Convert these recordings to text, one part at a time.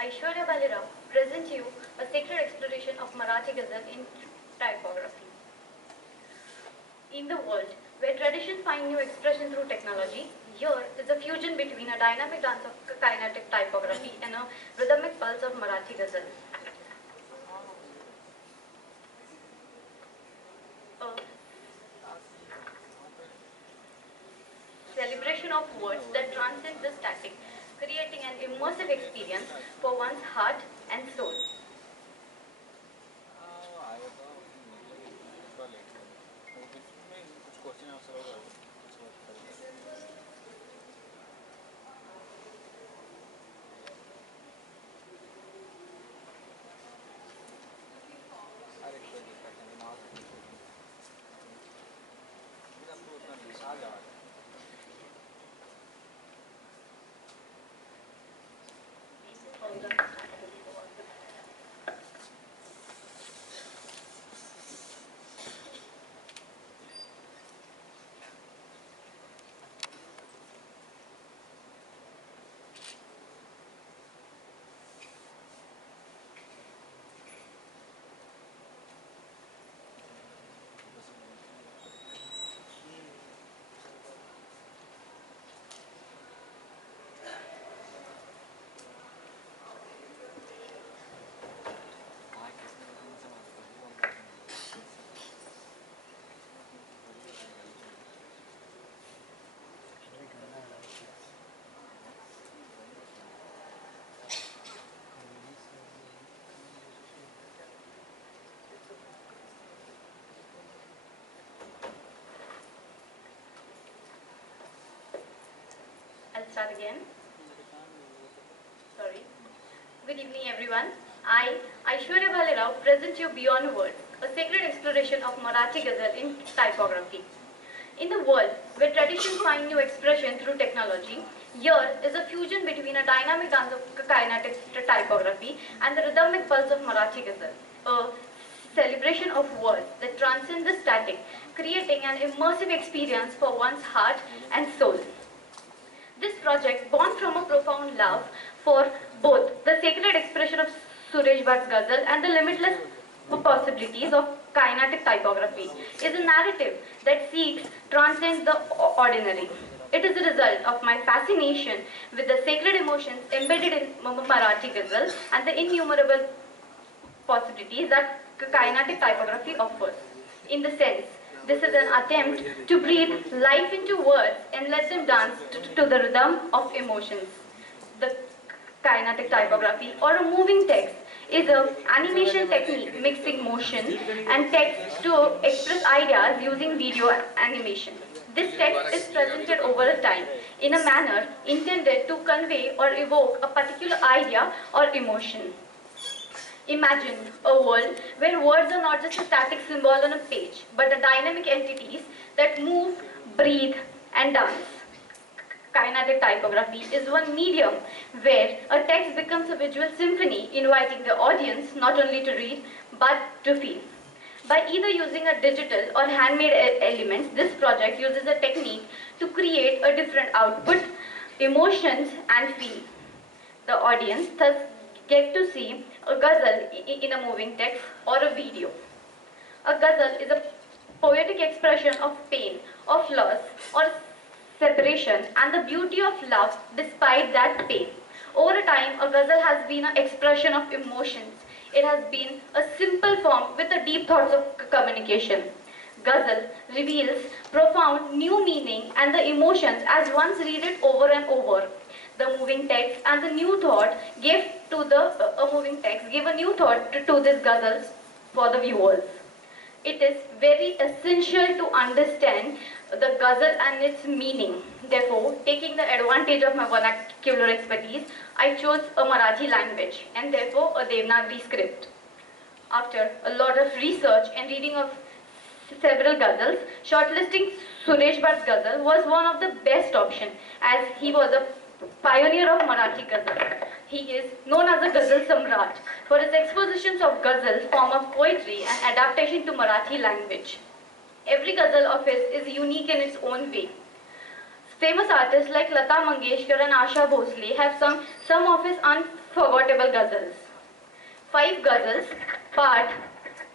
Aishwarya Bhalerao presents you a sacred exploration of Marathi Ghazal in typography. In the world where tradition finds new expression through technology, here is a fusion between a dynamic dance of kinetic typography and a rhythmic pulse of Marathi Ghazal. A celebration of words that transcends the static, creating an immersive experience for one's heart and soul. I'll start again. Sorry. Good evening, everyone. I, Aishwarya Bhalerao, present you Beyond Words, a sacred exploration of Marathi Ghazal in typography. In the world where tradition finds new expression through technology, here is a fusion between a dynamic dance of kinetic typography and the rhythmic pulse of Marathi Ghazal, a celebration of words that transcend the static, creating an immersive experience for one's heart and soul. This project, born from a profound love for both the sacred expression of Suresh Bhatt's Ghazal and the limitless possibilities of kinetic typography, is a narrative that seeks transcend the ordinary. It is the result of my fascination with the sacred emotions embedded in Marathi Ghazal and the innumerable possibilities that kinetic typography offers. In the sense, this is an attempt to breathe life into words and let them dance to the rhythm of emotions. The kinetic typography, or a moving text, is an animation technique mixing motion and text to express ideas using video animation. This text is presented over a time in a manner intended to convey or evoke a particular idea or emotion. Imagine a world where words are not just a static symbol on a page, but are dynamic entities that move, breathe, and dance. Kinetic typography is one medium where a text becomes a visual symphony, inviting the audience not only to read, but to feel. By either using a digital or handmade elements, this project uses a technique to create a different output, emotions, and feel. The audience thus get to see a ghazal in a moving text or a video. A ghazal is a poetic expression of pain, of loss, or separation, and the beauty of love despite that pain. Over time, a ghazal has been an expression of emotions. It has been a simple form with the deep thoughts of communication. Ghazal reveals profound new meaning and the emotions as one's read it over and over. The moving text and the new thought gave to the moving text give a new thought to this ghazal for the viewers. It is very essential to understand the ghazal and its meaning. Therefore, taking the advantage of my vernacular expertise, I chose a Marathi language and therefore a Devanagari script. After a lot of research and reading of several ghazals, shortlisting Suresh Bhatt's ghazal was one of the best options as he was a pioneer of Marathi Ghazal. He is known as a Ghazal Samrat for his expositions of ghazals, form of poetry and adaptation to Marathi language. Every ghazal of his is unique in its own way. Famous artists like Lata Mangeshkar and Asha Bhosle have sung some of his unforgettable ghazals. 5 ghazals, Part,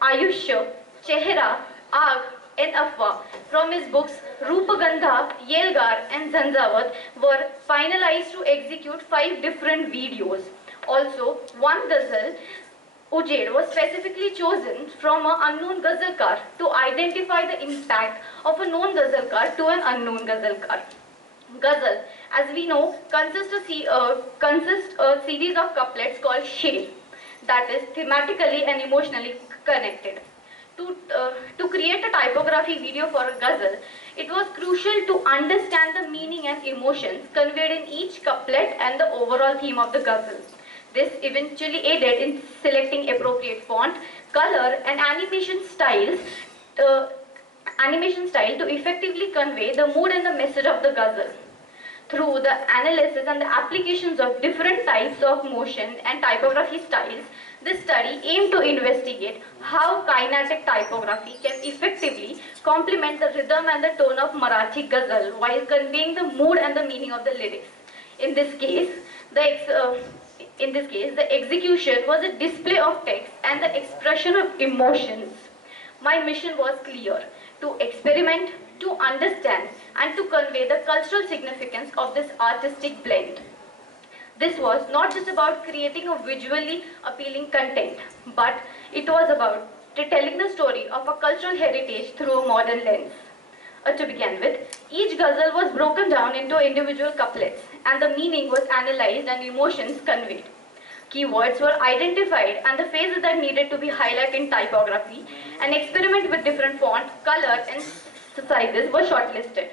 Ayushya, Chehra, Aag, and Afwa from his books Rupagandha, Yelgar, and Zanjavat were finalized to execute 5 different videos. Also, one ghazal, Ujaid, was specifically chosen from an unknown ghazalkar to identify the impact of a known ghazalkar to an unknown ghazalkar. Ghazal, as we know, consists a series of couplets called sher, that is thematically and emotionally connected. To create a typography video for a ghazal, it was crucial to understand the meaning and emotions conveyed in each couplet and the overall theme of the ghazal. This eventually aided in selecting appropriate font, color, and animation style to effectively convey the mood and the message of the ghazal. Through the analysis and the applications of different types of motion and typography styles, this study aimed to investigate how kinetic typography can effectively complement the rhythm and the tone of Marathi Ghazal while conveying the mood and the meaning of the lyrics. In this case, the execution was a display of text and the expression of emotions. My mission was clear: to experiment, to understand, and to convey the cultural significance of this artistic blend. This was not just about creating a visually appealing content, but it was about telling the story of a cultural heritage through a modern lens. To begin with, each ghazal was broken down into individual couplets, and the meaning was analyzed and emotions conveyed. Keywords were identified and the phases that needed to be highlighted in typography. An experiment with different font, color, and sizes was shortlisted.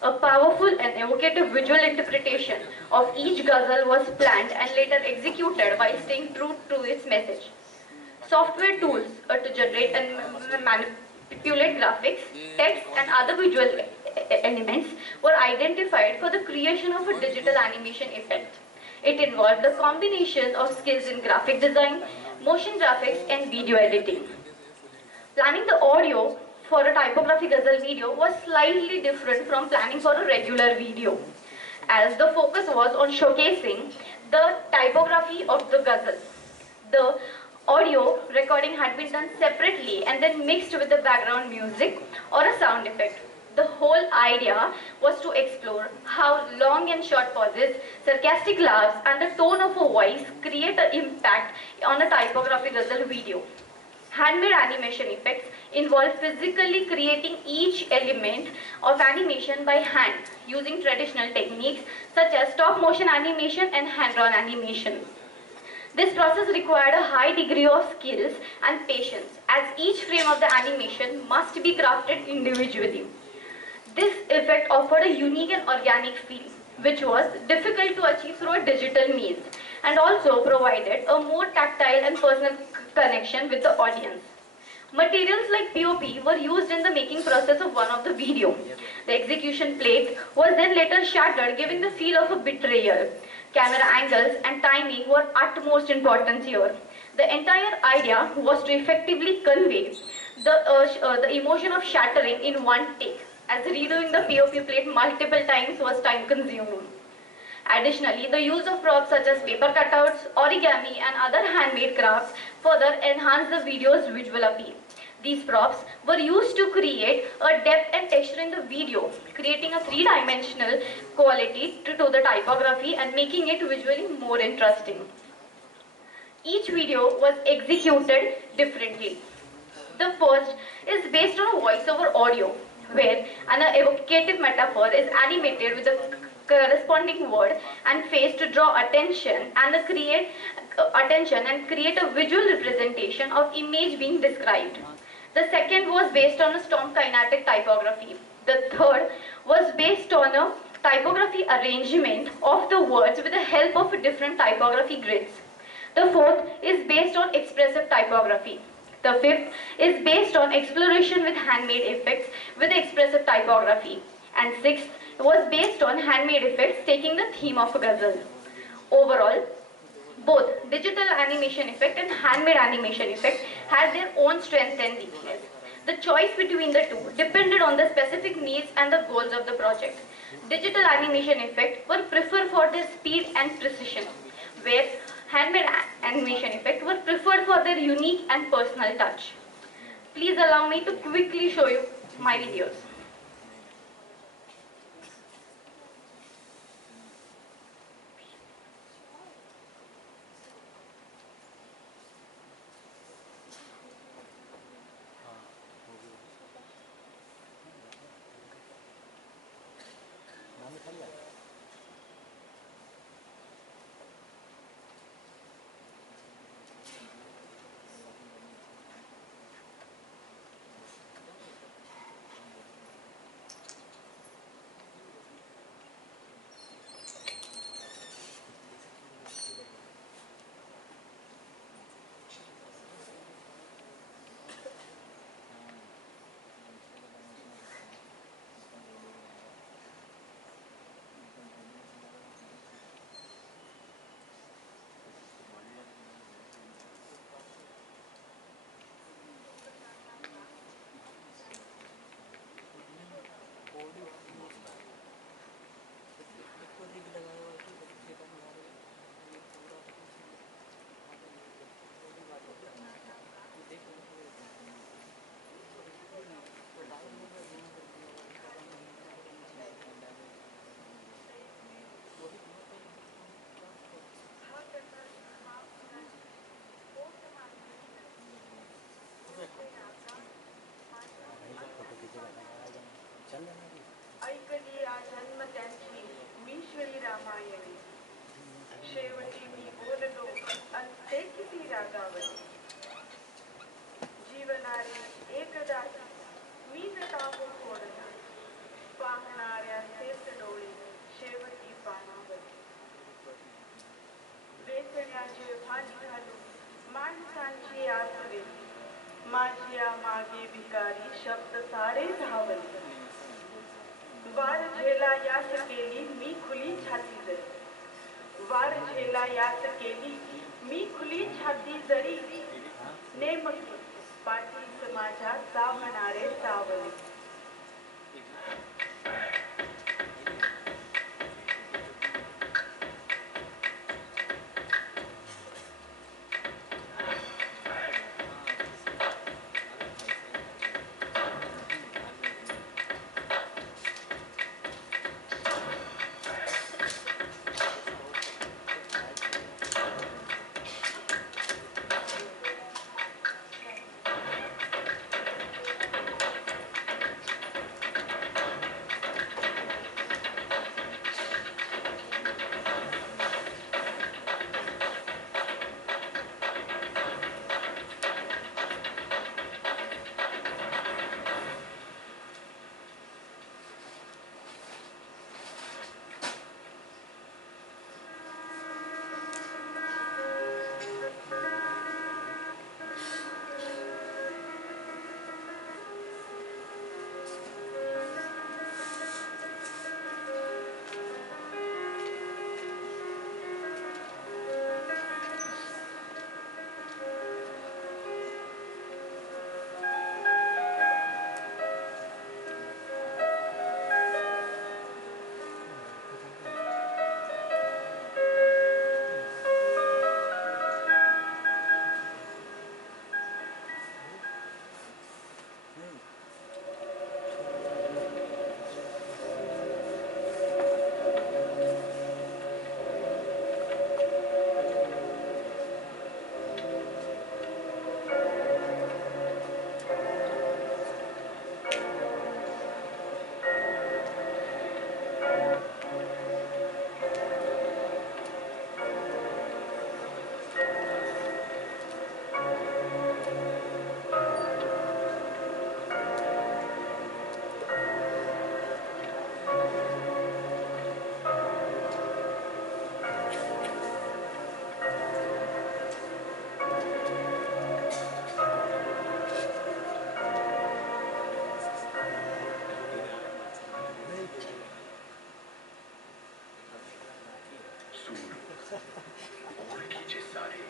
A powerful and evocative visual interpretation of each ghazal was planned and later executed while staying true to its message. Software tools to generate and manipulate graphics, text, and other visual elements were identified for the creation of a digital animation effect. It involved the combination of skills in graphic design, motion graphics, and video editing. Planning the audio for a typography ghazal video was slightly different from planning for a regular video, as the focus was on showcasing the typography of the ghazal. The audio recording had been done separately and then mixed with the background music or a sound effect. The whole idea was to explore how long and short pauses, sarcastic laughs, and the tone of a voice create an impact on a typography ghazal video. Handmade animation effects involve physically creating each element of animation by hand using traditional techniques such as stop motion animation and hand-drawn animation. This process required a high degree of skills and patience, as each frame of the animation must be crafted individually. This effect offered a unique and organic feel, which was difficult to achieve through a digital means, and also provided a more tactile and personal connection with the audience. Materials like POP were used in the making process of one of the video. The execution plate was then later shattered, giving the feel of a betrayal. Camera angles and timing were utmost important here. The entire idea was to effectively convey the emotion of shattering in one take, as redoing the POP plate multiple times was time consuming. Additionally, the use of props such as paper cutouts, origami, and other handmade crafts further enhanced the video's visual appeal. These props were used to create a depth and texture in the video, creating a three-dimensional quality to the typography and making it visually more interesting. Each video was executed differently. The first is based on a voiceover audio, where an evocative metaphor is animated with a corresponding word and face to draw attention and create a visual representation of image being described. The second was based on a storm kinetic typography. The third was based on a typography arrangement of the words with the help of different typography grids. The fourth is based on expressive typography. The fifth is based on exploration with handmade effects with expressive typography. And sixth was based on handmade effects taking the theme of a ghazal. Overall, both digital animation effect and handmade animation effect had their own strengths and weaknesses. The choice between the two depended on the specific needs and the goals of the project. Digital animation effects were preferred for their speed and precision, where handmade animation effects were preferred for their unique and personal touch. Please allow me to quickly show you my videos. ऐकली जन्म त्यांची मी श्री रामायणी शेवटी मी बोललो अंते किती रागावली जीवनारे एकदा मी तापून फोडला पाहणाऱ्यांचेच डोळे शेवटी पानावली वेचण्याचे भान घालून माणसांची आसवे माझ्या मागे भिकारी शब्द सारे धावले वार झेला यास केली मी खुली छाती जरी वार झेला यास केली मी खुली छाती जरी नेमकी पाठीस माझ्या चावणारे चावले ओळखीचे सारे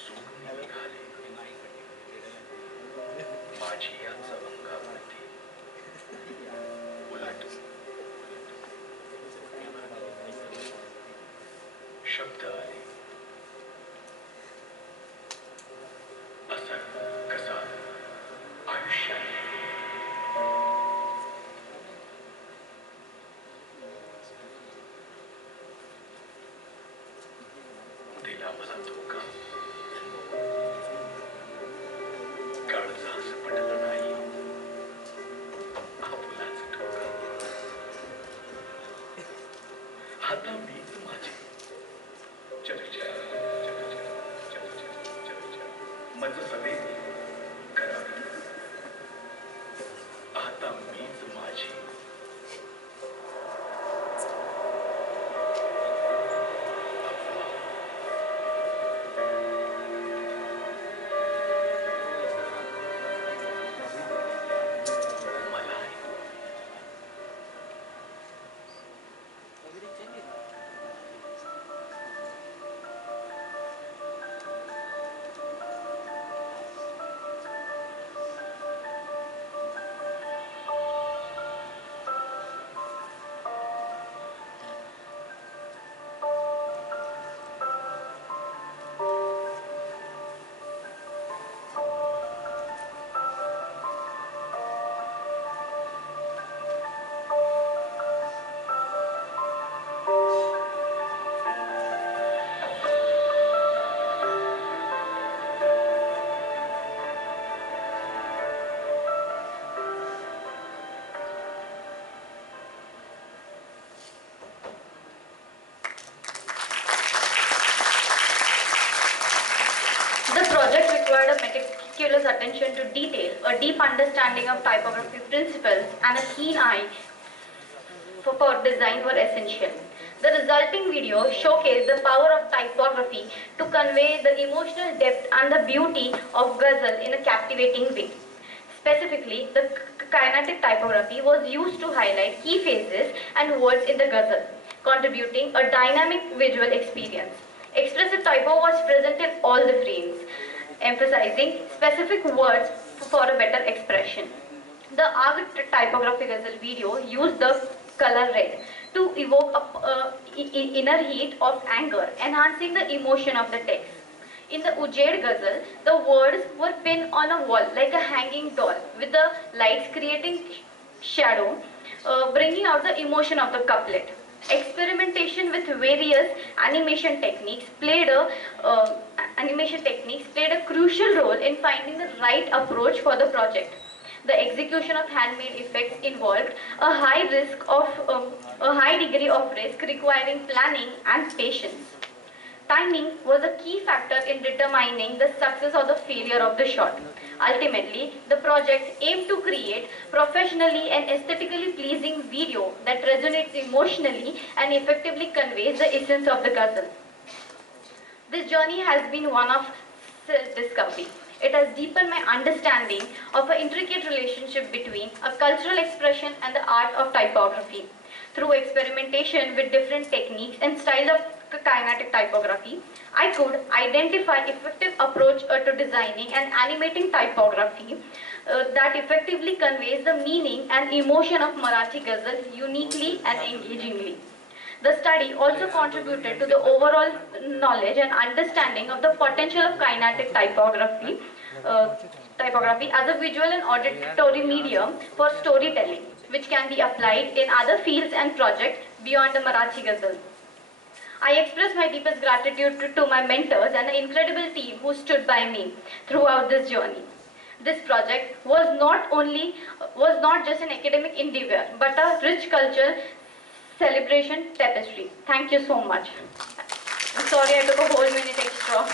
सोडून निघाले माझी याच अंगावरती उलट शब्द आले. असा कसा आयुष्य आहे. दिला मला धोका, काळजास पटलं नाही आपुलाच ठोका. आता मीच माझी चर्चा मज सवे करावी. आता मीच माझी मला The project required a meticulous attention to detail, a deep understanding of typography principles, and a keen eye for design were essential. The resulting video showcased the power of typography to convey the emotional depth and the beauty of ghazal in a captivating way. Specifically, the kinetic typography was used to highlight key phrases and words in the ghazal, contributing a dynamic visual experience. Expressive typo was present in all the frames, emphasizing specific words for a better expression. The Art Typography Ghazal video used the color red to evoke inner heat of anger, enhancing the emotion of the text. In the Ujaid Ghazal, the words were pinned on a wall like a hanging doll, with the lights creating shadow, bringing out the emotion of the couplet. Experimentation with various animation techniques played a crucial role in finding the right approach for the project. The execution of handmade effects involved a high degree of risk, requiring planning and patience. Timing was a key factor in determining the success or the failure of the shot. Ultimately, the project aimed to create professionally and aesthetically pleasing video that resonates emotionally and effectively conveys the essence of the ghazal. This journey has been one of self-discovery. It has deepened my understanding of an intricate relationship between a cultural expression and the art of typography. Through experimentation with different techniques and styles of kinetic typography, I could identify effective approach to designing and animating typography that effectively conveys the meaning and emotion of Marathi Ghazal uniquely and engagingly. The study also contributed to the overall knowledge and understanding of the potential of kinetic typography as a visual and auditory medium for storytelling, which can be applied in other fields and projects beyond the Marathi Ghazal. I express my deepest gratitude to my mentors and the incredible team who stood by me throughout this journey. This project was not just an academic endeavor, but a rich cultural celebration tapestry. Thank you so much. I'm sorry I took a whole minute extra.